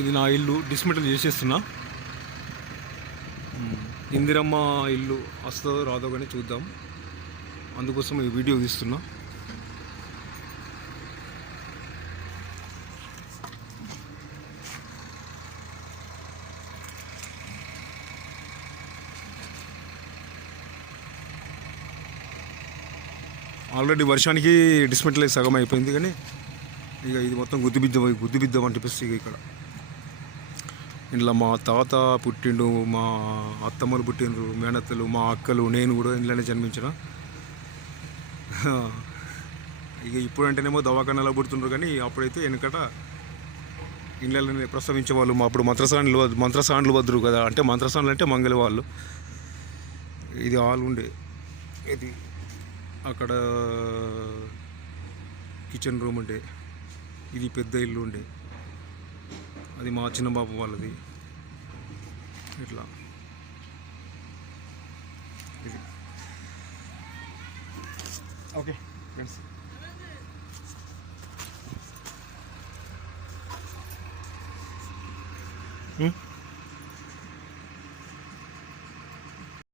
ఇది నా ఇల్లు డిస్మెంటల్ చేసేస్తున్నా. ఇందిరమ్మ ఇల్లు వస్తుందో రాదో కానీ చూద్దాం, అందుకోసం ఈ వీడియో తీస్తున్నా. ఆల్రెడీ వర్షానికి డిస్మెంటల్ సగం అయిపోయింది, కానీ ఇక ఇది మొత్తం గుద్దిబిద్దాం అనిపిస్తుంది. ఇక ఇక్కడ ఇంట్లో మా తాత పుట్టిండు, మా అత్తమ్మలు పుట్టిండ్రు, మేనత్తలు, మా అక్కలు, నేను కూడా ఇంట్లోనే జన్మించిన. ఇక ఇప్పుడు అంటేనేమో దవాఖానాలో పుడుతుండ్రు, కానీ అప్పుడైతే వెనకట ఇండ్లలోనే ప్రసవించే వాళ్ళు. మా అప్పుడు మంత్రసాండ్లు వద్దరు కదా, అంటే మంత్రసాండ్లు అంటే మంగళ వాళ్ళు. ఇది హాల్ ఉండే, ఇది అక్కడ కిచెన్ రూమ్ ఉండే, ఇది పెద్ద ఇల్లు ఉండే, అది మా చిన్న బాబు వాళ్ళది. ఇట్లా ఇది ఓకే ఫ్రెండ్స్.